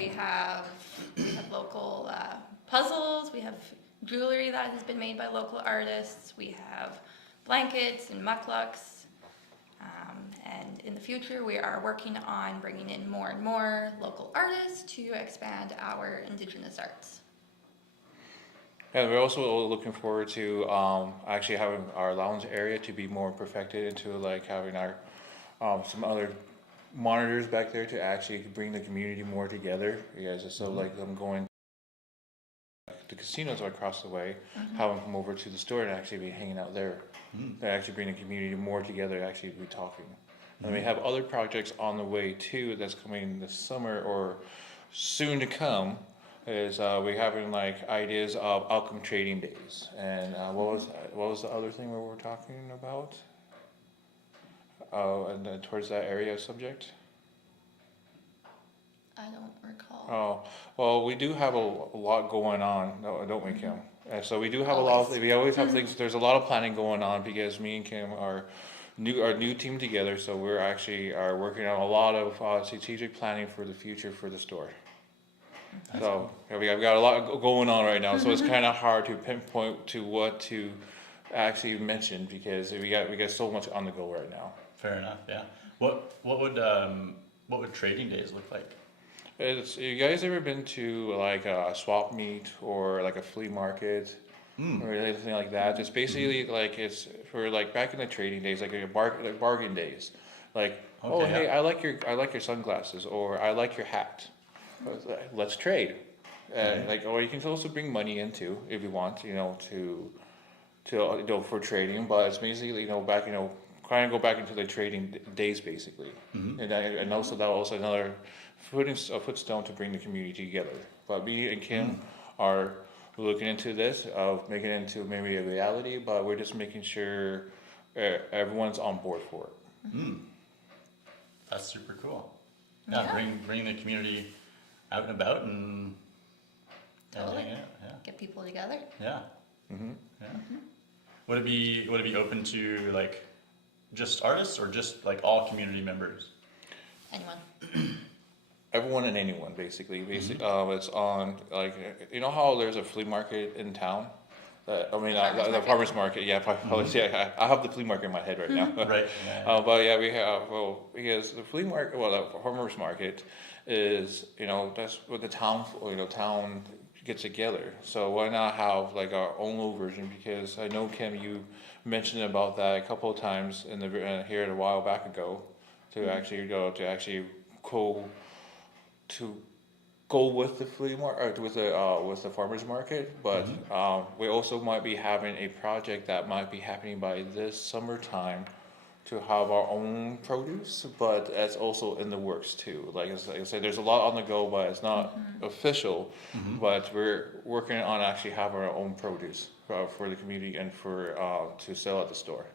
We have local puzzles. We have jewelry that has been made by local artists. We have blankets and mucklucks. And in the future, we are working on bringing in more and more local artists to expand our Indigenous arts. And we're also looking forward to actually having our lounge area to be more perfected into like having our some other monitors back there to actually bring the community more together. You guys are so like them going. The casinos are across the way, have them come over to the store and actually be hanging out there. They actually bring the community more together, actually be talking. And we have other projects on the way too that's coming this summer or soon to come. Is we're having like ideas of Aq'am trading days, and what was the other thing we were talking about? And then towards that area subject. I don't recall. Oh, well, we do have a lot going on, don't we, Kim? So we do have a lot of, we always have things, there's a lot of planning going on because me and Kim are our new team together, so we're actually are working on a lot of strategic planning for the future for the store. So yeah, we've got a lot going on right now, so it's kind of hard to pinpoint to what to actually mention because we got so much on the go right now. Fair enough. Yeah. What would trading days look like? You guys ever been to like a swap meet or like a flea market or anything like that? It's basically like it's for like back in the trading days, like bargain days. Like, hey, I like your sunglasses, or I like your hat. Let's trade. Like, or you can also bring money into if you want, to for trading. But it's basically back trying to go back into the trading days basically, and also that was another footstone to bring the community together. But me and Kim are looking into this, of making it into maybe a reality, but we're just making sure everyone's on board for it. That's super cool. Yeah, bring the community out and about and Totally. hang out. Yeah. Get people together. Yeah. Yeah. Would it be open to like just artists or just like all community members? Anyone. Everyone and anyone, basically. It's on, like, how there's a flea market in town? The farmer's market, yeah, probably, yeah, I have the flea market in my head right now. Right. But yeah, we have, because the flea market, the farmer's market is, that's what the town gets together. So why not have like our own little version? Because I know, Kim, you mentioned about that a couple of times here a while back ago, to actually go with the flea market, with the farmers market, but we also might be having a project that might be happening by this summertime to have our own produce, but that's also in the works too. Like I said, there's a lot on the go, but it's not official. But we're working on actually having our own produce for the community and to sell at the store.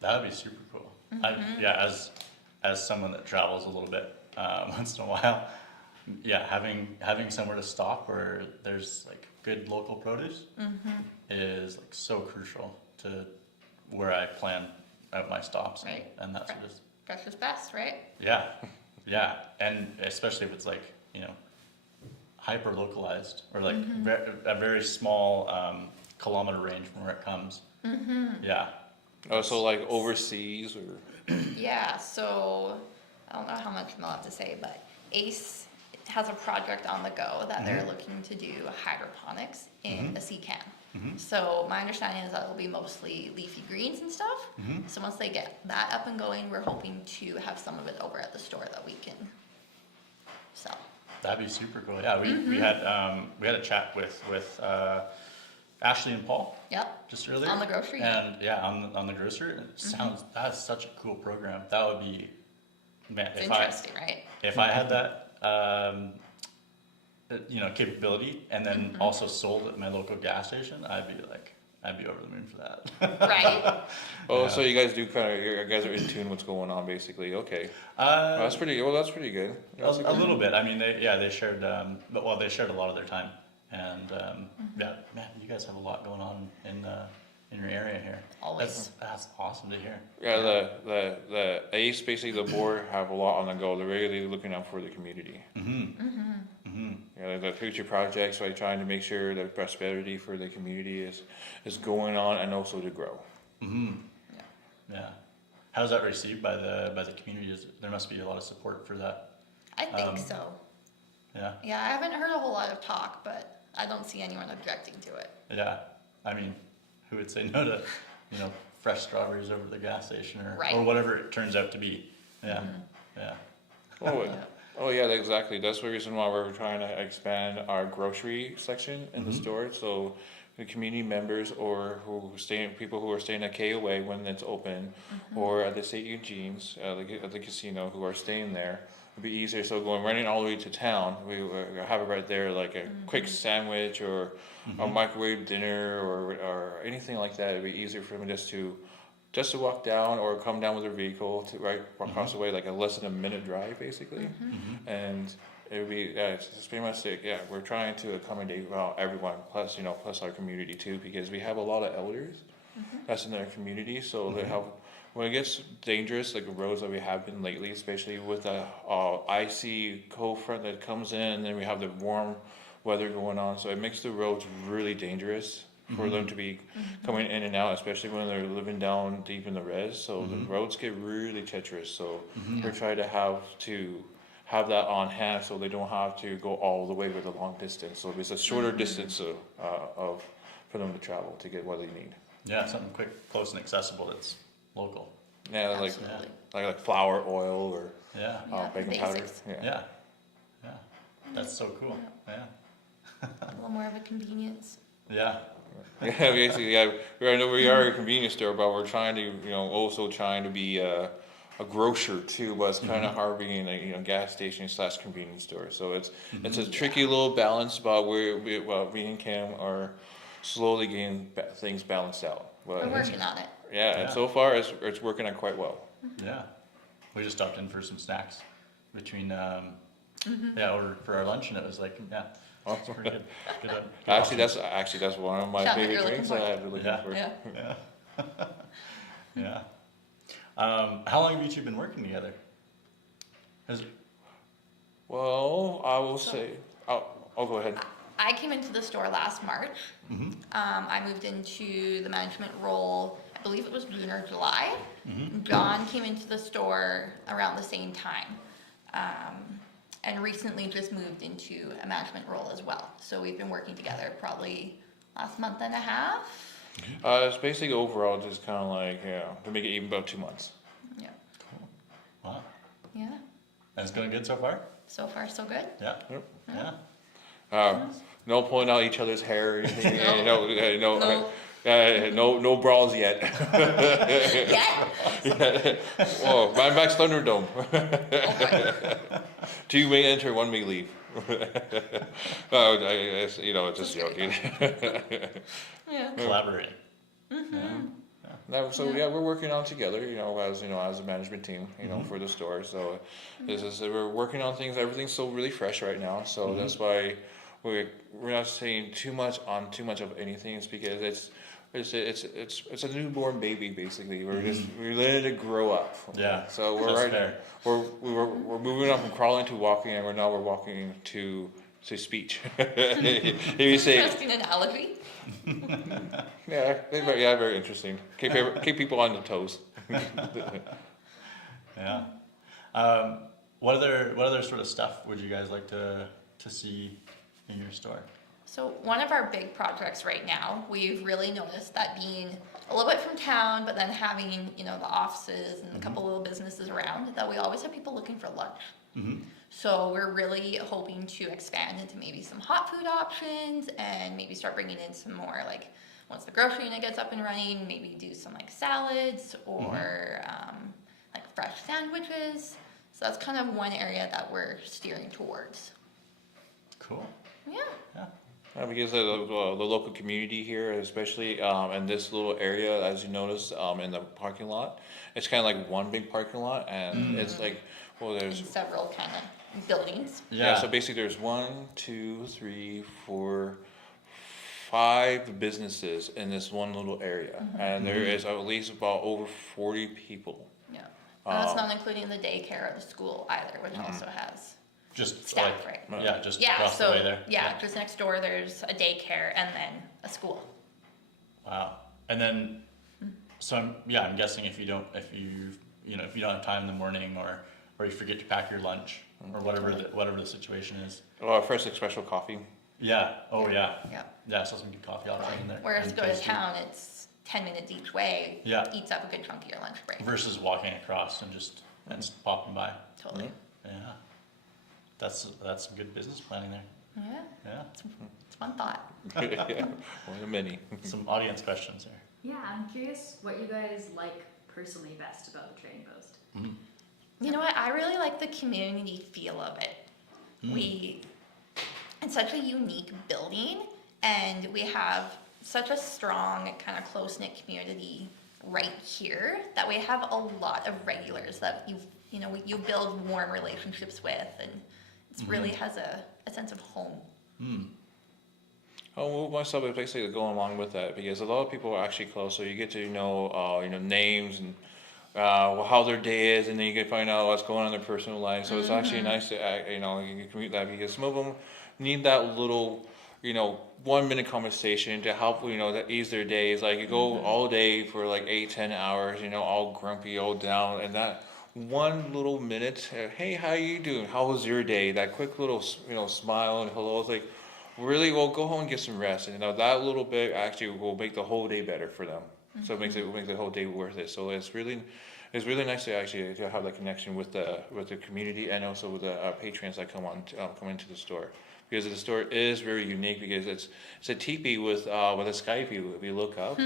That would be super cool. As someone that travels a little bit once in a while. Yeah, having somewhere to stop where there's like good local produce is like so crucial to where I plan out my stops and that sort of. Fresh is best, right? Yeah, and especially if it's like hyper localized or like a very small kilometer range from where it comes. Yeah. Oh, so like overseas or? Yeah. So I don't know how much I'm allowed to say, but ACE has a project on the go that they're looking to do hydroponics in a sea can. So my understanding is that it'll be mostly leafy greens and stuff. So once they get that up and going, we're hoping to have some of it over at the store that we can sell. That'd be super cool. Yeah, we had a chat with Ashley and Paul. Yep. Just earlier on the grocery. And yeah, on the grocery. It sounds that's such a cool program. That would be, man. It's interesting, right? If I had that. Capability, and then also sold at my local gas station, I'd be over the moon for that. Right. So you guys you guys are in tune what's going on, basically. Okay. That's pretty good. A little bit. I mean, they shared, they shared a lot of their time, and man, you guys have a lot going on in your area here. Always. That's awesome to hear. Yeah, the ACE, basically the board have a lot on the go. They're really looking out for the community. the future projects, by trying to make sure that prosperity for the community is going on and also to grow. Mm-hmm. Yeah. Yeah. How's that received by the community? There must be a lot of support for that. I think so. Yeah. Yeah, I haven't heard a whole lot of talk, but I don't see anyone objecting to it. Yeah. I mean, who would say no to, fresh strawberries over the gas station or Right. whatever it turns out to be? Yeah. Yeah. Oh, Yeah. oh yeah, exactly. That's the reason why we're trying to expand our grocery section in the store. So the community members or people who are staying at KOA when it's open, or at the St. Eugene's, at the casino, who are staying there, it'd be easier. So running all the way to town, we have it right there, like a quick sandwich or a microwave dinner or anything like that. It'd be easier for them just to walk down or come down with their vehicle to walk across the way, like a less than a minute drive basically. And it would be, it's pretty much it. Yeah, we're trying to accommodate everyone, plus our community too, because we have a lot of elders that's in our community. So they have, when it gets dangerous, like the roads that we have been lately, especially with the icy cold front that comes in, and then we have the warm weather going on, so it makes the roads really dangerous for them to be coming in and out, especially when they're living down deep in the res. So the roads get really treacherous. So we're trying to have that on hand, so they don't have to go all the way with a long distance. So it's a shorter distance for them to travel to get what they need. Yeah, something quick, close, and accessible that's local. Yeah, Absolutely. like flour, oil, or Yeah. Yeah, baking basics. powder. Yeah. Yeah. That's so cool. Yeah. A little more of a convenience. Yeah. Yeah, basically, yeah. We are a convenience store, but we're trying to, also trying to be a grocer too. But it's kind of hard being a gas station / convenience store. So it's a tricky little balance. But we and Cam are slowly getting things balanced out. But We're working on it. yeah, and so far it's working out quite well. Yeah. We just stopped in for some snacks between, ordered for our lunch, and it was like, yeah. It's pretty good. Good That's one of my Something favorite you're looking drinks for. that I've been looking Yeah. for. Yeah. Yeah. Yeah. How long have you two been working together? Well, I will say, I'll go ahead. I came into the store last March. I moved into the management role, I believe it was June or July. John came into the store around the same time. And recently just moved into a management role as well. So we've been working together probably last month and a half. It's basically overall just kind of like, to make it even about 2 months. Yeah. Wow. Yeah. And it's going good so far? So far, so good. Yeah. Yep. Yeah. No pulling out each other's hair or anything. No. No brawls yet. Yeah. Whoa, Mad Max Thunderdome. Okay. 2 may enter, 1 may leave. It's just joking. Yeah. Collaborating. So we're working on together, as a management team, for the store. So we're working on things. Everything's still really fresh right now. So that's why we're not saying too much of anything. It's because it's a newborn baby basically. We're letting it grow up. Yeah. So we're moving on from crawling to walking, and we're walking to speech. If you say, Interesting analogy. very interesting. Keep people on their toes. Yeah. What other sort of stuff would you guys like to see in your store? So one of our big projects right now, we've really noticed that being a little bit from town, but then having, the offices and a couple little businesses around, that we always have people looking for lunch. So we're really hoping to expand into maybe some hot food options and maybe start bringing in some more, like, once the grocery unit gets up and running, maybe do some like salads or like fresh sandwiches. So that's kind of one area that we're steering towards. Cool. Yeah. Yeah. Because the local community here, especially in this little area, as you notice in the parking lot, it's kind of like one big parking lot, and it's like, there's In several kind of buildings. so basically there's 1, 2, 3, 4, 5 businesses in this one little area, and there is at least about over 40 people. Yeah. And that's not including the daycare or the school either, which also has Just staff, like, right? yeah, just Yeah, across the so, way there. yeah, just next door, there's a daycare and then a school. Wow. And then, so I'm guessing if you don't have time in the morning or you forget to pack your lunch or whatever the situation is. Well, first, like special coffee. Yeah. Oh yeah. Yeah. Yeah. So some good coffee options in there. Whereas to And go to tasty. town, it's 10 minutes each way. Yeah. Eats up a good chunk of your lunch break. Versus walking across and just popping by. Totally. Yeah. That's some good business planning there. Yeah, Yeah. it's one thought. Yeah, one of many. Some audience questions here. Yeah, I'm curious what you guys like personally best about the trading post. You know what? I really like the community feel of it. It's such a unique building, and we have such a strong, kind of close-knit community right here that we have a lot of regulars that you build warm relationships with, and it really has a sense of home. Oh, well, myself is basically going along with that because a lot of people are actually close, so you get to know, names and how their day is, and then you can find out what's going on in their personal life. So it's actually nice to, you can commute that because some of them need that little, 1 minute conversation to help, to ease their days. Like you go all day for like 8-10 hours, all grumpy, all down, and that one little minute, hey, how you doing? How was your day? That quick little, smile and hello. It's like, really, well, go home and get some rest. And that little bit actually will make the whole day better for them. So it makes the whole day worth it. So it's really nice to actually to have that connection with the community and also with the patrons that come into the store, because the store is very unique because it's a teepee with a sky view if you look up.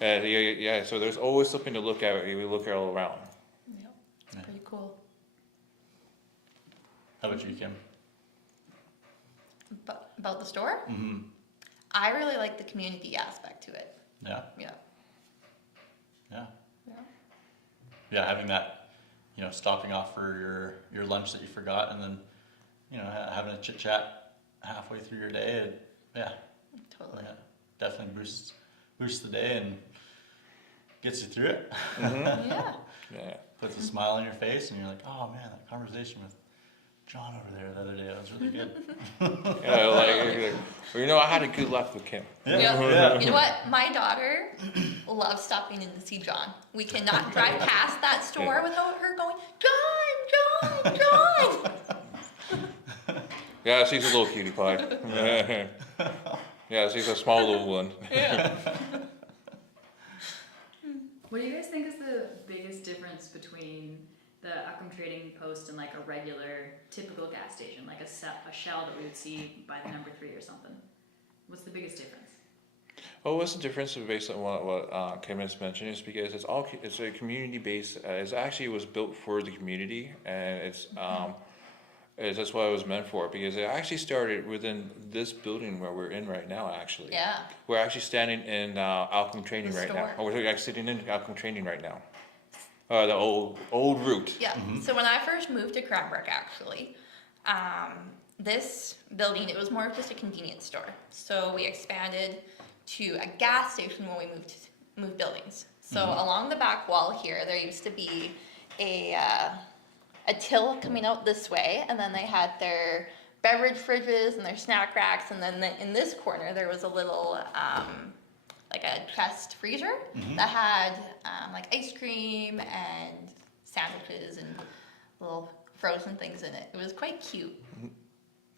And so there's always something to look at if you look all around. Yep, it's pretty cool. How about you, Kim? But about the store, I really like the community aspect to it. Yeah. Yeah. Yeah. Yeah. Yeah, having that, stopping off for your lunch that you forgot, and then, having a chit chat halfway through your day. Yeah, Totally. yeah, definitely boosts the day and gets you through it. Yeah. Yeah. Puts a smile on your face, and you're like, oh man, that conversation with John over there the other day, that was really good. Yeah, I had a good laugh with Kim. Yeah. You know what? My daughter loves stopping in to see John. We cannot drive past that store without her going, John, John, John. Yeah, she's a little cutie pie. Yeah, she's a small little one. Yeah. What do you guys think is the biggest difference between the Aq'am trading post and like a regular, typical gas station, like a Shell that we would see by the number 3 or something? What's the biggest difference? Oh, what's the difference based on what Kim has mentioned is because it's a community based. It actually was built for the community, and that's what it was meant for. Because it actually started within this building where we're in right now. Actually, Yeah. we're actually standing in Aq'am training The right now. store. Or we're actually sitting in Aq'am training right now. The old route. Yeah. So when I first moved to Cranbrook, actually, this building, it was more of just a convenience store. So we expanded to a gas station when we moved buildings. So along the back wall here, there used to be a till coming out this way, and then they had their beverage fridges and their snack racks, and then in this corner there was a little like a chest freezer that had like ice cream and sandwiches and little frozen things in it. It was quite cute.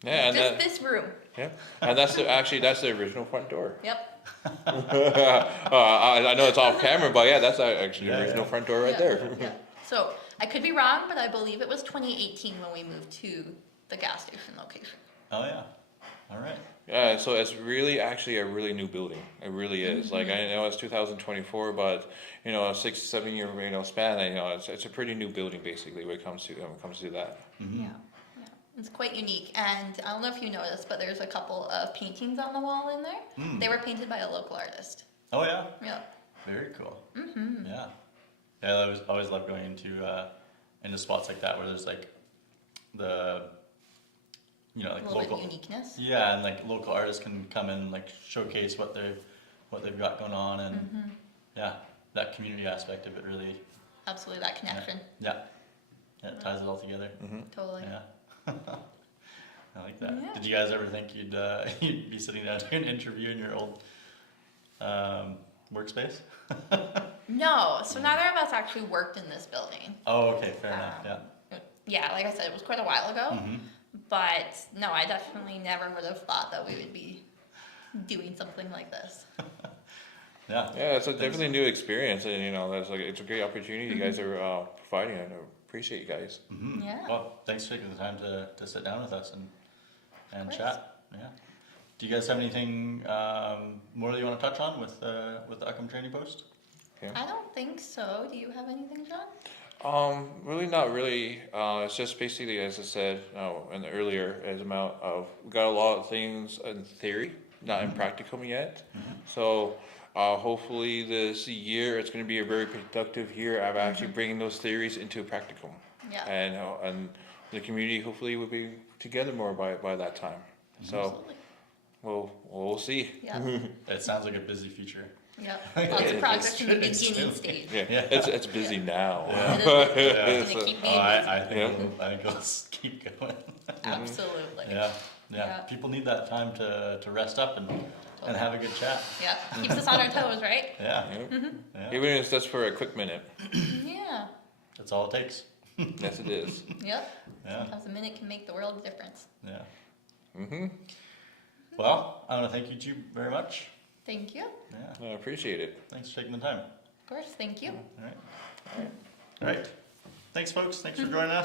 Yeah, and Just this room. yeah, and that's the original front door. Yep. I know it's off camera, but yeah, that's actually the Yeah, original yeah. front door right Yeah, there. yeah. So I could be wrong, but I believe it was 2018 when we moved to the gas station location. Oh yeah. All right. Yeah, so it's really actually a really new building. It really is. Like I know it's 2024, but a 6-7 year span. It's a pretty new building basically when it comes to that. Yeah. It's quite unique, and I don't know if you noticed, but there's a couple of paintings on the wall in there. They were painted by a local artist. Oh yeah. Yeah. Very cool. Yeah. Yeah, I always love going into spots like that where there's like the like A little local bit of uniqueness. Yeah, and like local artists can come in and like showcase what they've got going on, and yeah, that community aspect of it really. Absolutely, that connection. Yeah. Yeah, it ties it all together. Totally. Yeah. I like that. Yeah. Did you guys ever think you'd you'd be sitting down doing an interview in your old workspace? No, so neither of us actually worked in this building. Oh, okay, fair enough. Um, Yeah. Yeah, like I said, it was quite a while ago. Mhm. But no, I definitely never would have thought that we would be doing something like this. Yeah. Yeah, it's a definitely new experience, and you know, that's like it's a great opportunity you guys are providing, and I appreciate you guys. Mhm. Yeah. Well, thanks for taking the time to sit down with us and course. chat. Yeah. Do you guys have anything more that you want to touch on with the Aq'am training post? I don't think so. Do you have anything, John? Really not really. It's just basically, as I said, in the earlier, as amount of we got a lot of things in theory, not in practicum yet. So hopefully this year it's going to be a very productive year of actually bringing those theories into practicum, Yeah. and the community hopefully will be together more by that time. So Absolutely. we'll see. Yeah. It sounds like a busy future. Yep. Lots of projects in the It's beginning true. stage. Yeah, Yeah. it's busy now. It is gonna It's, keep being Oh, busy. I think Yeah. I think it'll keep going. Absolutely. Yeah. Yeah. Yeah. People need that time to rest up and have a good chat. Yep. Keeps us on our toes, right? Yeah. Yeah. Yeah. Even if it's just for a quick minute. Yeah. That's all it takes. Yes, it is. Yep. Yeah. Sometimes a minute can make the world of difference. Yeah. Mm-hmm. Well, I want to thank you two very much. Thank you. Yeah. I appreciate it. Thanks for taking the time. Of course. Thank you. All right. All right. Thanks, folks. Thanks for joining us.